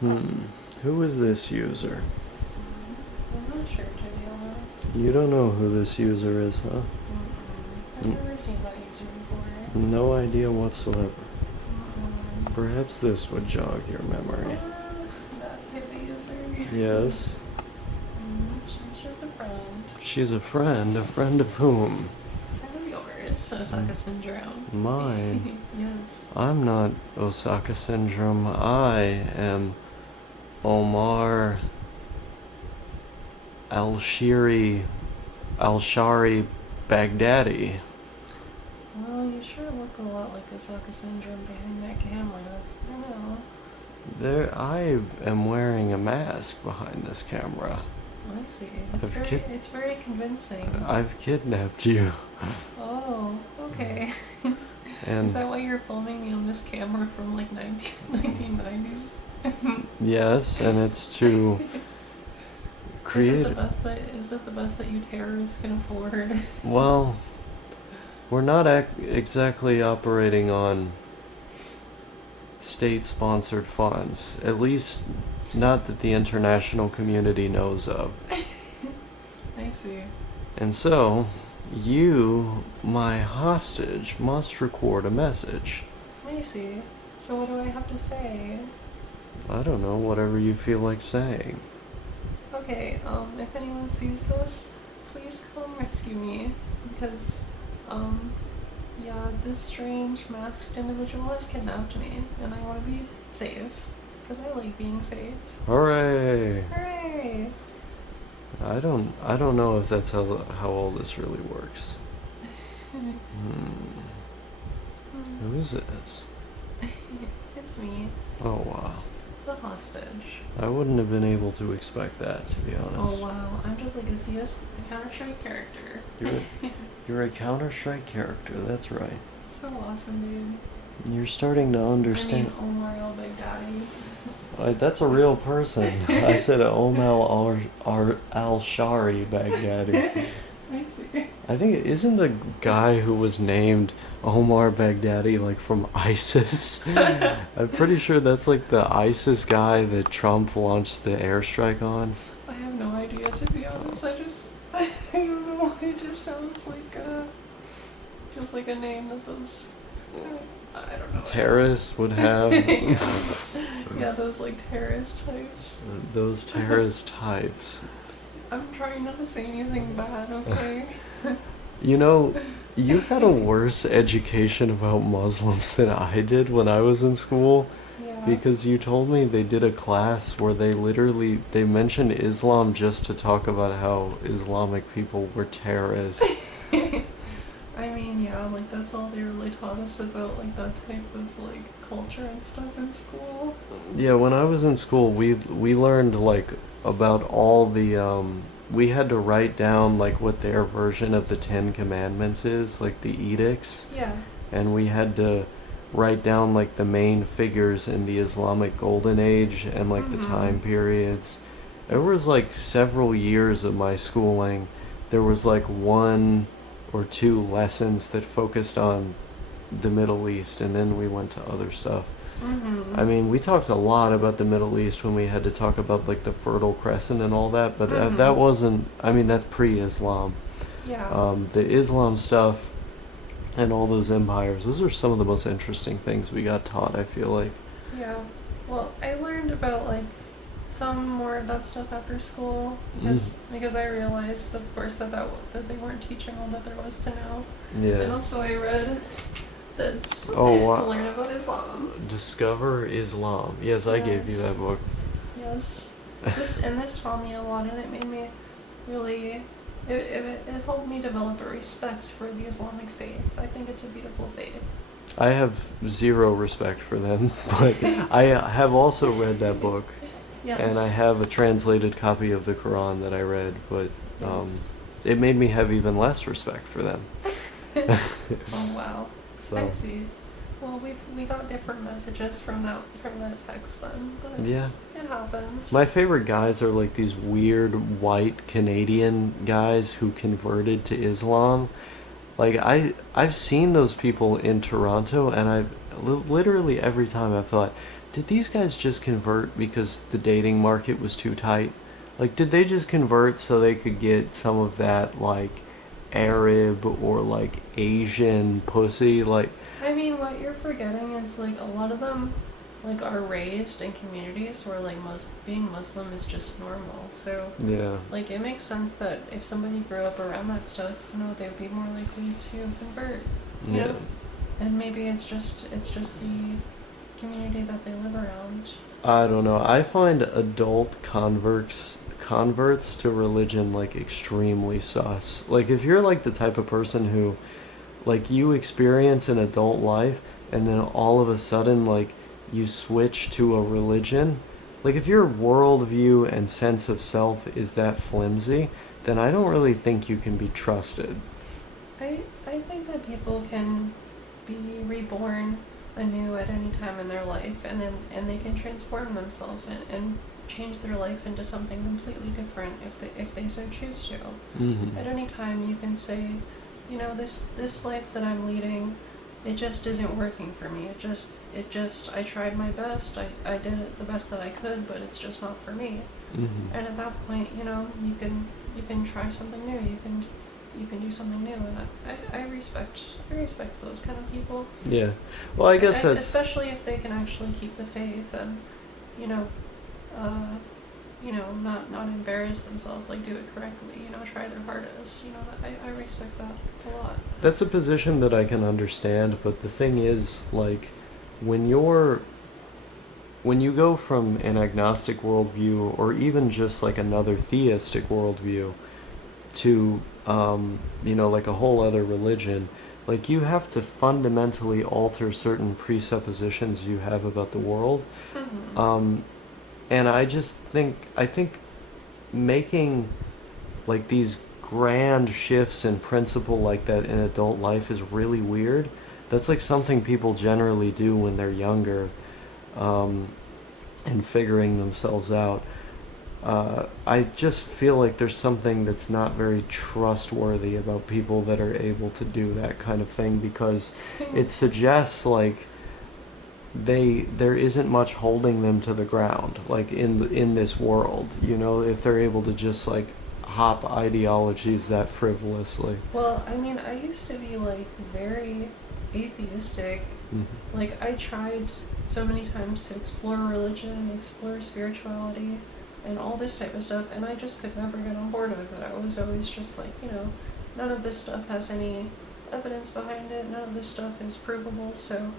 Who is this user? I'm not sure, to be honest. You don't know who this user is, huh? I've never seen that user before. No idea whatsoever. Mm-mm. Perhaps this would jog your memory. That type of user. Yes. She's just a friend. She's a friend. A friend of whom? Friend of yours, OsakaSyndrome. Mine. Yes. I'm not OsakaSyndrome. I am Omar Al-Shari Baghdadi. Well, you sure look a lot like OsakaSyndrome behind that camera. I know. I am wearing a mask behind this camera. I see. It's very convincing. I've kidnapped you. Oh, okay. And Is that why you're filming me on this camera from like 1990s? yes, and it's to create. Is it the best that you terrorists can afford? Well, we're not exactly operating on state-sponsored funds. At least, not that the international community knows of. I see. And so, you, my hostage, must record a message. I see. So what do I have to say? I don't know, whatever you feel like saying. Okay, if anyone sees this, please come rescue me. Because, yeah, this strange masked individual has kidnapped me, and I want to be safe. Because I like being safe. Hooray! Hooray! I don't know if that's how all this really works. Who is this? It's me, Oh wow. the hostage. I wouldn't have been able to expect that, to be honest. Oh wow, I'm just like a CS Counter-Strike character. You're a Counter-Strike character, that's right. So awesome, dude. You're starting to understand. I mean, Omar al-Baghdadi. That's a real person. I said Omar al-Shari Baghdadi. I see. I think isn't the guy who was named Omar Baghdadi like from ISIS? I'm pretty sure that's like the ISIS guy that Trump launched the airstrike on. I have no idea, to be honest. I don't know. It just sounds like just like a name that those, I don't know. Terrorists would have. Yeah, those like terrorist types. Those terrorist types. I'm trying not to say anything bad, okay? You know, you had a worse education about Muslims than I did when I was in school. Yeah. Because you told me they did a class where they mentioned Islam just to talk about how Islamic people were terrorists. I mean, yeah, like that's all they really taught us about, like that type of like culture and stuff in school. Yeah, when I was in school, we learned like about all the we had to write down like what their version of the Ten Commandments is, like the edicts. Yeah. And we had to write down like the main figures in the Islamic Golden Age and like the time periods. There was like several years of my schooling. There was like one or two lessons that focused on the Middle East, and then we went to other stuff. I mean, we talked a lot about the Middle East when we had to talk about like the Fertile Crescent and all that, but that wasn't. I mean, that's pre-Islam. Yeah. The Islam stuff and all those empires. Those are some of the most interesting things we got taught. I feel like. Yeah. Well, I learned about like some more of that stuff after school because I realized, of course, that they weren't teaching all that there was to know. Yeah. And also, I read this Oh wow. to learn about Islam. Discover Islam. Yes, I gave you that book. Yes. This taught me a lot, and it made me really. It helped me develop a respect for the Islamic faith. I think it's a beautiful faith. I have zero respect for them, but I have also read that book. Yes. And I have a translated copy of the Quran that I read, but Yes. it made me have even less respect for them. Oh wow. So I see. Well, we got different messages from that text then, but yeah. it happens. My favorite guys are like these weird white Canadian guys who converted to Islam. Like I've seen those people in Toronto, and I've literally every time I've thought, did these guys just convert because the dating market was too tight? Like, did they just convert so they could get some of that, like, Arab or, like, Asian pussy? Like, I mean, what you're forgetting is like a lot of them like are raised in communities where like being Muslim is just normal. So yeah. like it makes sense that if somebody grew up around that stuff, they would be more likely to convert. You Yeah. know, and maybe it's just the community that they live around. I don't know. I find adult converts to religion like extremely sus. Like if you're like the type of person who like you experience an adult life and then all of a sudden like you switch to a religion, like if your worldview and sense of self is that flimsy, then I don't really think you can be trusted. I think that people can be reborn anew at any time in their life, and they can transform themselves and change their life into something completely different if they so choose to. Mm-hmm. At any time, you can say, this life that I'm leading, it just isn't working for me. It just I tried my best. I did it the best that I could, but it's just not for me. Mm-hmm. And at that point, you can try something new. You can do something new, and I respect those kind of people. Yeah. Well, I guess that's Especially if they can actually keep the faith and, you know, uh, not embarrass themselves, like do it correctly. Try their hardest. I respect that a lot. that's a position that I can understand, but the thing is, like, when you're when you go from an agnostic worldview or even just like another theistic worldview to like a whole other religion, like you have to fundamentally alter certain presuppositions you have about the world. Mm-hmm. um, and I think making like these grand shifts in principle like that in adult life is really weird. That's like something people generally do when they're younger, um, and figuring themselves out. I just feel like there's something that's not very trustworthy about people that are able to do that kind of thing because it suggests like there isn't much holding them to the ground like in this world, if they're able to just like hop ideologies that frivolously. Well, I mean, I used to be like very atheistic. Mm-hmm. Like I tried so many times to explore religion, explore spirituality, and all this type of stuff, and I just could never get on board with it. I was always just like, none of this stuff has any evidence behind it. None of this stuff is provable. So,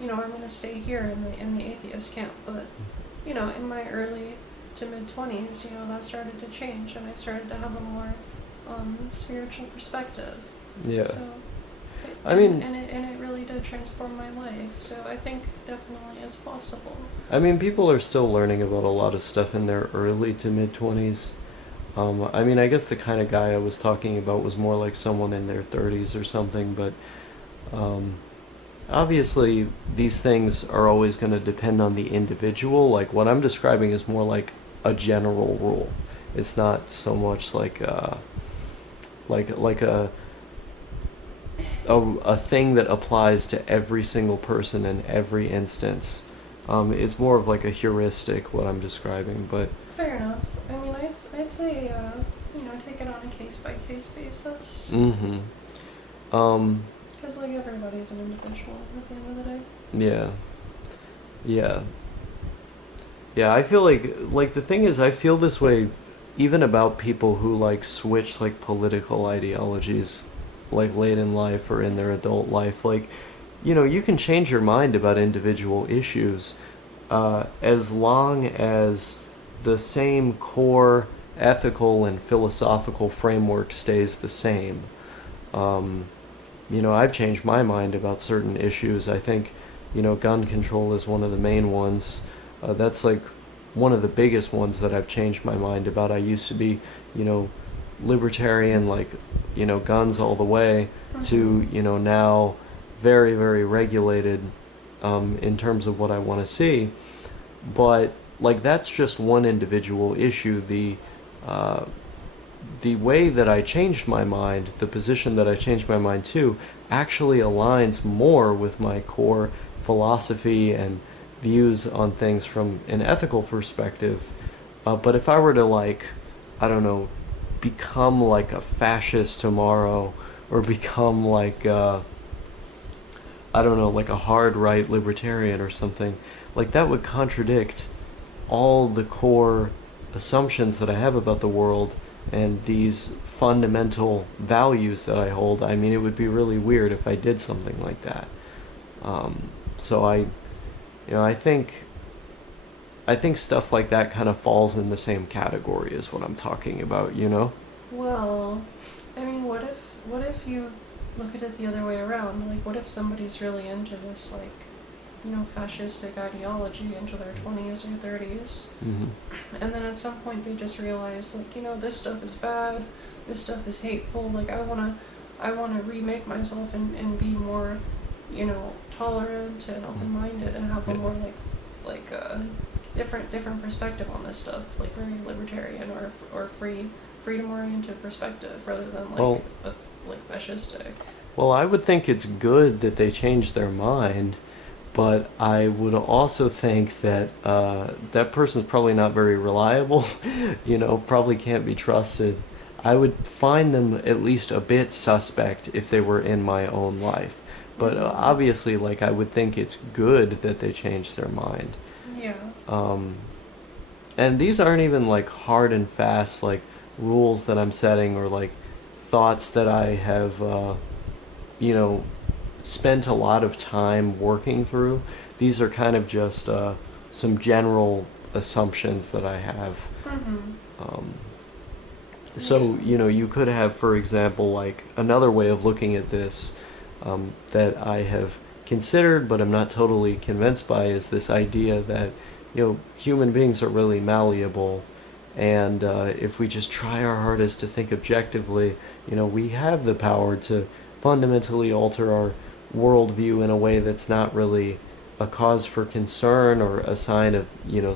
I'm gonna stay here in the atheist camp. But, in my early to mid 20s, that started to change, and I started to have a more spiritual perspective. Yeah. So, I mean, and it really did transform my life. So I think definitely it's possible. I mean, people are still learning about a lot of stuff in their early to mid 20s. I mean, I guess the kind of guy I was talking about was more like someone in their 30s or something, but um, obviously these things are always going to depend on the individual. Like what I'm describing is more like a general rule. It's not so much like like a thing that applies to every single person in every instance. It's more of like a heuristic what I'm describing, but Fair enough. I mean, I'd say take it on a case by case basis. mm-hmm. Um, Because like everybody's an individual at the end of the day. yeah, yeah, yeah. I feel like the thing is, I feel this way even about people who like switch like political ideologies like late in life or in their adult life. Like, you can change your mind about individual issues as long as the same core ethical and philosophical framework stays the same. Um, I've changed my mind about certain issues. I think, gun control is one of the main ones. That's like one of the biggest ones that I've changed my mind about. I used to be, you know, libertarian, like, guns all the way, to, now very, very regulated in terms of what I want to see. But, like, that's just one individual issue. The way that I changed my mind, the position that I changed my mind to, actually aligns more with my core philosophy and views on things from an ethical perspective. But if I were to, like, I don't know, become like a fascist tomorrow, or become like, I don't know, like a hard right libertarian or something, like that would contradict all the core assumptions that I have about the world and these fundamental values that I hold. I mean, it would be really weird if I did something like that. So I think stuff like that kind of falls in the same category as what I'm talking about, you know? Well, I mean, what if you look at it the other way around? Like, what if somebody's really into this, like, fascistic ideology into their 20s or 30s, Mm-hmm. and then at some point they just realize, like, this stuff is bad, this stuff is hateful, like, I wanna remake myself and be more, tolerant and open-minded and have a more, like different perspective on this stuff, like very libertarian or freedom-oriented perspective rather than Well, like fascistic. well, I would think it's good that they change their mind, but I would also think that that person's probably not very reliable, probably can't be trusted. I would find them at least a bit suspect if they were in my own life. But obviously, like, I would think it's good that they change their mind. Yeah. Um, and these aren't even like hard and fast like rules that I'm setting, or like thoughts that I have, you know, spent a lot of time working through. These are kind of just some general assumptions that I have. Mm-hmm. Um, so, you could have, for example, like another way of looking at this that I have considered but I'm not totally convinced by is this idea that, human beings are really malleable, and if we just try our hardest to think objectively, we have the power to fundamentally alter our worldview in a way that's not really a cause for concern or a sign of,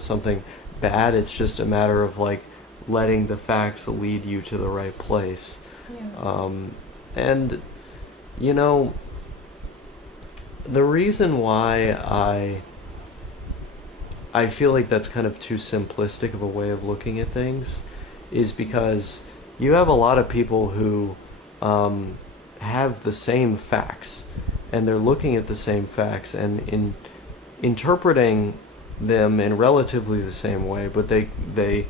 something bad. It's just a matter of like letting the facts lead you to the right place. Yeah. And, you know, the reason why I feel like that's kind of too simplistic of a way of looking at things is because you have a lot of people who have the same facts, and they're looking at the same facts and interpreting them in relatively the same way, but they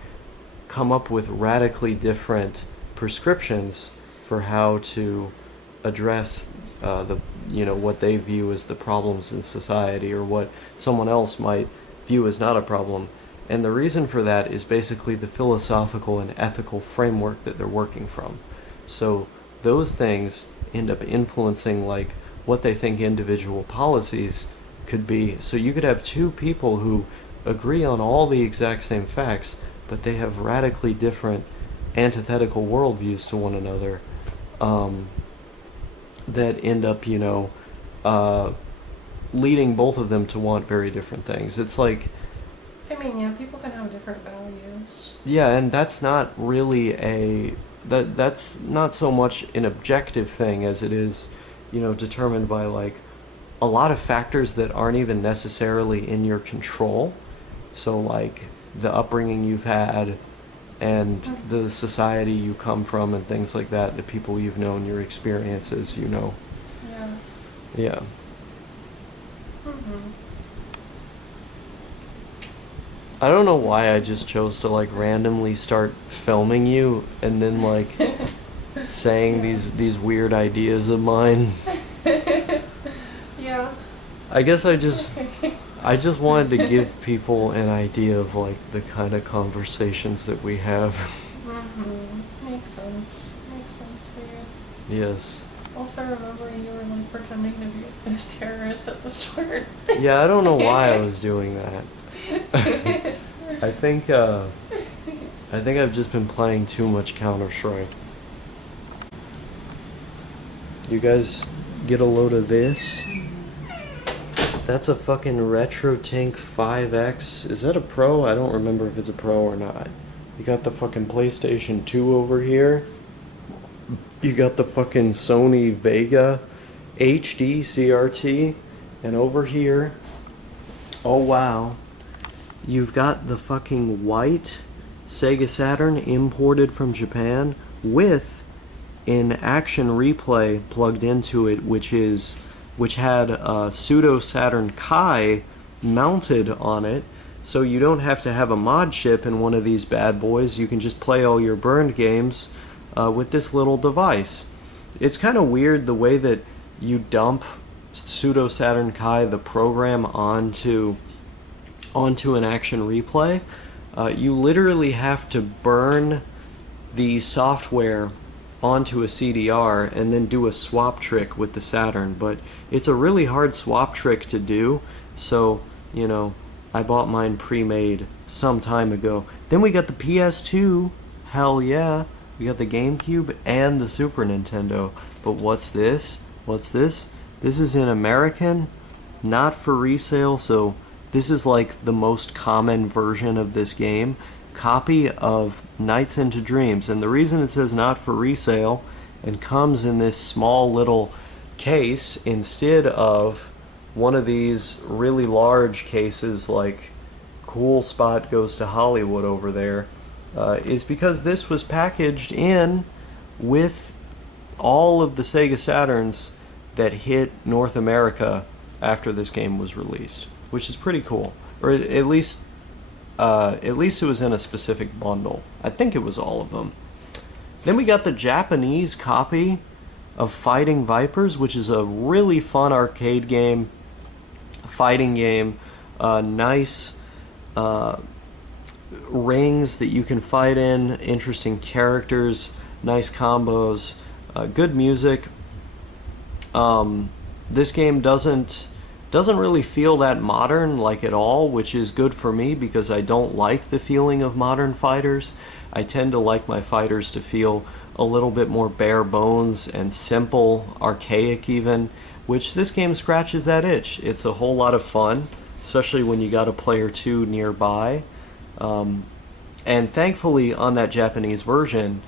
come up with radically different prescriptions for how to address what they view as the problems in society, or what someone else might view as not a problem. And the reason for that is basically the philosophical and ethical framework that they're working from. So those things end up influencing like what they think individual policies could be. So you could have two people who agree on all the exact same facts, but they have radically different antithetical worldviews to one another, that end up, leading both of them to want very different things. It's like, I mean, yeah, people can have different values. yeah, and that's not really that's not so much an objective thing as it is, determined by like a lot of factors that aren't even necessarily in your control. So like the upbringing you've had and the society you come from and things like that, the people you've known, your experiences, Yeah. Yeah. Mm-hmm. I don't know why I just chose to like randomly start filming you and then like saying these weird ideas of mine. Yeah. I guess It's okay. I just wanted to give people an idea of like the kind of conversations that we have. Mm-hmm. Makes sense. Makes sense for you. Yes. Also, remember you were like pretending to be a terrorist at the start. Yeah, I don't know why I was doing that. I think I've just been playing too much Counter-Strike. You guys get a load of this? That's a fucking RetroTink 5X. Is that a Pro? I don't remember if it's a Pro or not. You got the fucking PlayStation 2 over here. You got the fucking Sony Vega HD CRT. And over here, Oh wow. You've got the fucking white Sega Saturn imported from Japan with an action replay plugged into it, which had a pseudo Saturn Kai mounted on it, so you don't have to have a mod chip in one of these bad boys. You can just play all your burned games with this little device. It's kind of weird the way that you dump pseudo Saturn Kai, the program, onto an action replay. You literally have to burn the software onto a CDR and then do a swap trick with the Saturn, but it's a really hard swap trick to do, so, you know, I bought mine pre-made some time ago. Then we got the PS2, hell yeah, we got the GameCube and the Super Nintendo, but what's this? What's this? This is an American, not for resale, so this is like the most common version of this game. Copy of Nights into Dreams, and the reason it says not for resale and comes in this small little case instead of one of these really large cases like Cool Spot Goes to Hollywood over there, is because this was packaged in with all of the Sega Saturns that hit North America after this game was released, which is pretty cool. Or at least it was in a specific bundle. I think it was all of them. Then we got the Japanese copy of Fighting Vipers, which is a really fun arcade game, fighting game. Nice rings that you can fight in, interesting characters, nice combos, good music. This game doesn't really feel that modern like at all, which is good for me because I don't like the feeling of modern fighters. I tend to like my fighters to feel a little bit more bare bones and simple, archaic even, which this game scratches that itch. It's a whole lot of fun, especially when you got a player two nearby. And thankfully on that Japanese version,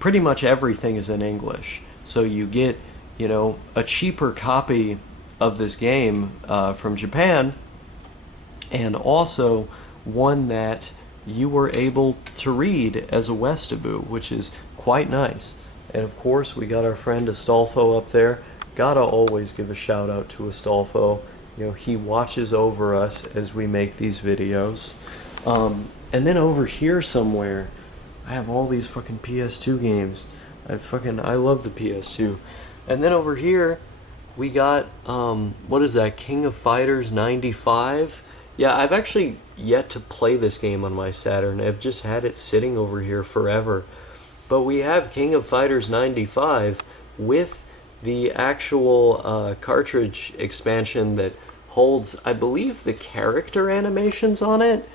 pretty much everything is in English. So you get, you know, a cheaper copy of this game from Japan, and also one that you were able to read as a Westaboo, which is quite nice. And of course, we got our friend Astolfo up there. Gotta always give a shout out to Astolfo. You know, he watches over us as we make these videos. And then over here somewhere, I have all these fucking PS2 games. I love the PS2. And then over here, we got, what is that, King of Fighters 95? Yeah, I've actually yet to play this game on my Saturn. I've just had it sitting over here forever. But we have King of Fighters 95 with the actual cartridge expansion that holds, I believe, the character animations on it.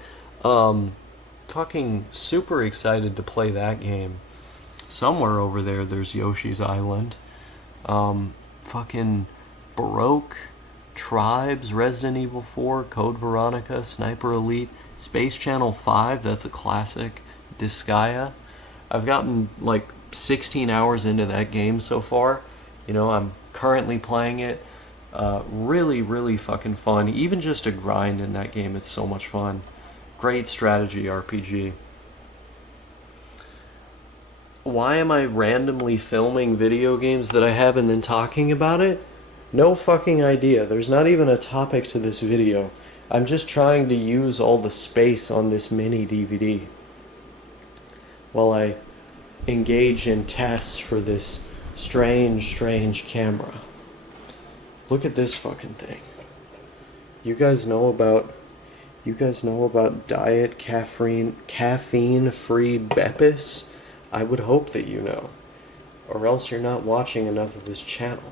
Fucking super excited to play that game. Somewhere over there, there's Yoshi's Island. Fucking Baroque, Tribes, Resident Evil 4, Code Veronica, Sniper Elite, Space Channel 5, that's a classic, Disgaea. I've gotten like 16 hours into that game so far. You know, I'm currently playing it. Really, really fucking fun. Even just a grind in that game, it's so much fun. Great strategy RPG. Why am I randomly filming video games that I have and then talking about it? No fucking idea. There's not even a topic to this video. I'm just trying to use all the space on this mini DVD while I engage in tests for this strange camera. Look at this fucking thing. You guys know about diet caffeine-free Beppis? I would hope that you know, or else you're not watching enough of this channel.